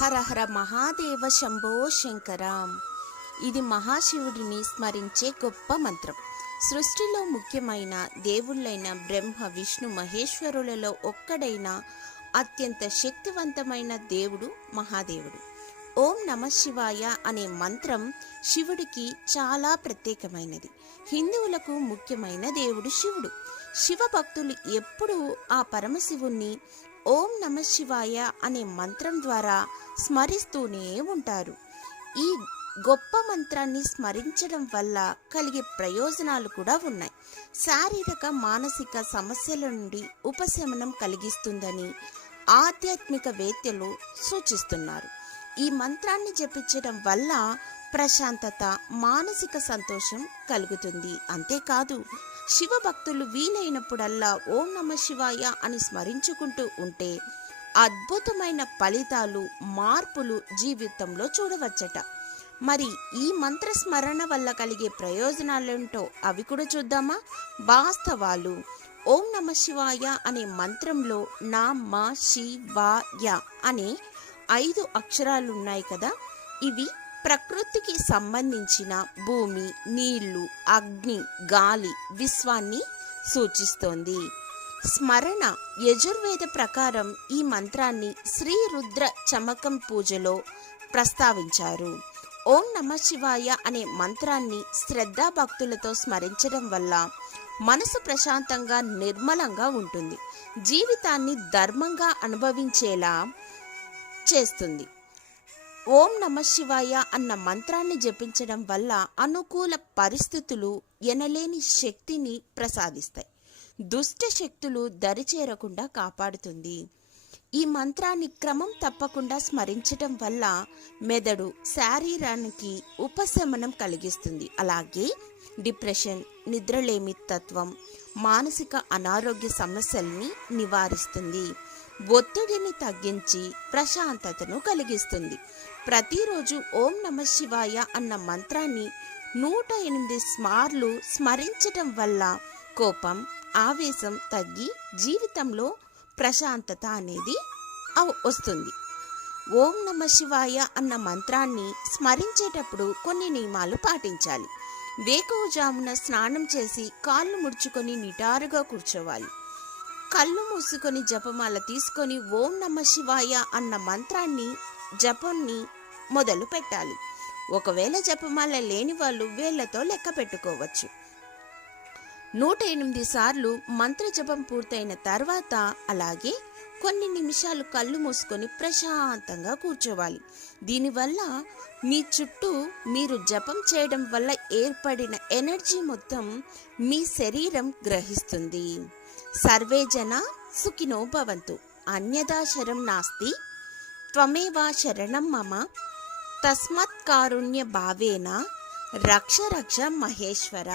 హర హర మహాదేవ శంభో శంకరాం. ఇది మహాశివుడిని స్మరించే గొప్ప మంత్రం. సృష్టిలో ముఖ్యమైన దేవుళ్ళైన బ్రహ్మ విష్ణు మహేశ్వరులలో ఒక్కడైన అత్యంత శక్తివంతమైన దేవుడు మహాదేవుడు. ఓం నమ శివాయ అనే మంత్రం శివుడికి చాలా ప్రత్యేకమైనది. హిందువులకు ముఖ్యమైన దేవుడు శివుడు. శివ భక్తులు ఎప్పుడూ ఆ పరమశివుణ్ణి ఓం నమ శివాయ అనే మంత్రం ద్వారా స్మరిస్తూనే ఉంటారు. ఈ గొప్ప మంత్రాన్ని స్మరించడం వల్ల కలిగే ప్రయోజనాలు కూడా ఉన్నాయి. శారీరక మానసిక సమస్యల నుండి ఉపశమనం కలిగిస్తుందని ఆధ్యాత్మిక వేత్తలు సూచిస్తున్నారు. ఈ మంత్రాన్ని జపించడం వల్ల ప్రశాంతత మానసిక సంతోషం కలుగుతుంది. అంతేకాదు శివ భక్తులు వీలైనప్పుడల్లా ఓం నమ శివాయ అని స్మరించుకుంటూ ఉంటే అద్భుతమైన ఫలితాలు మార్పులు జీవితంలో చూడవచ్చట. మరి ఈ మంత్ర స్మరణ వల్ల కలిగే ప్రయోజనాలేంటో అవి కూడా చూద్దామా? వాస్తవాలు ఓం నమ శివాయ అనే మంత్రంలో నా మ శివాయ అనే ఐదు అక్షరాలు ఉన్నాయి కదా? ఇవి ప్రకృతికి సంబంధించిన భూమి నీళ్ళు అగ్ని గాలి విశ్వాన్ని సూచిస్తోంది. స్మరణ యజుర్వేద ప్రకారం ఈ మంత్రాన్ని శ్రీ రుద్ర చమకం పూజలో ప్రస్తావించారు. ఓం నమ శివాయ అనే మంత్రాన్ని శ్రద్ధాభక్తులతో స్మరించడం వల్ల మనసు ప్రశాంతంగా నిర్మలంగా ఉంటుంది. జీవితాన్ని ధర్మంగా అనుభవించేలా చేస్తుంది. ఓం నమ శివాయ అన్న మంత్రాన్ని జపించడం వల్ల అనుకూల పరిస్థితులు ఎనలేని శక్తిని ప్రసాదిస్తాయి. దుష్ట శక్తులు దరిచేరకుండా కాపాడుతుంది. ఈ మంత్రాన్ని క్రమం తప్పకుండా స్మరించటం వల్ల మెదడు శారీరానికి ఉపశమనం కలిగిస్తుంది. అలాగే డిప్రెషన్ నిద్రలేమి తత్వం మానసిక అనారోగ్య సమస్యల్ని నివారిస్తుంది. ఒత్తిడిని తగ్గించి ప్రశాంతతను కలిగిస్తుంది. ప్రతిరోజు ఓం నమ శివాయ అన్న మంత్రాన్ని నూట ఎనిమిది స్మార్లు స్మరించటం వల్ల కోపం ఆవేశం తగ్గి జీవితంలో ప్రశాంతత అనేది వస్తుంది. ఓం నమ శివాయ అన్న మంత్రాన్ని స్మరించేటప్పుడు కొన్ని నియమాలు పాటించాలి. వేకువజామున స్నానం చేసి కాళ్ళు ముడుచుకొని నిటారుగా కూర్చోవాలి. కళ్ళు మూసుకొని జపమాల తీసుకొని ఓం నమ శివాయ అన్న మంత్రాన్ని జపంని మొదలు పెట్టాలి. ఒకవేళ జపమాల లేని వాళ్ళు వేళ్ళతో లెక్క పెట్టుకోవచ్చు. నూట ఎనిమిది సార్లు మంత్ర జపం పూర్తయిన తర్వాత అలాగే కొన్ని నిమిషాలు కళ్ళు మూసుకొని ప్రశాంతంగా కూర్చోవాలి. దీనివల్ల మీ చుట్టూ మీరు జపం చేయడం వల్ల ఏర్పడిన ఎనర్జీ మొత్తం మీ శరీరం గ్రహిస్తుంది. సర్వే జన సుఖినో భవంతు అన్యదా శరం నాస్తి త్వమేవా శరణం మమ. తస్మత్ కారుణ్య భావేన రక్ష రక్ష మహేశ్వర.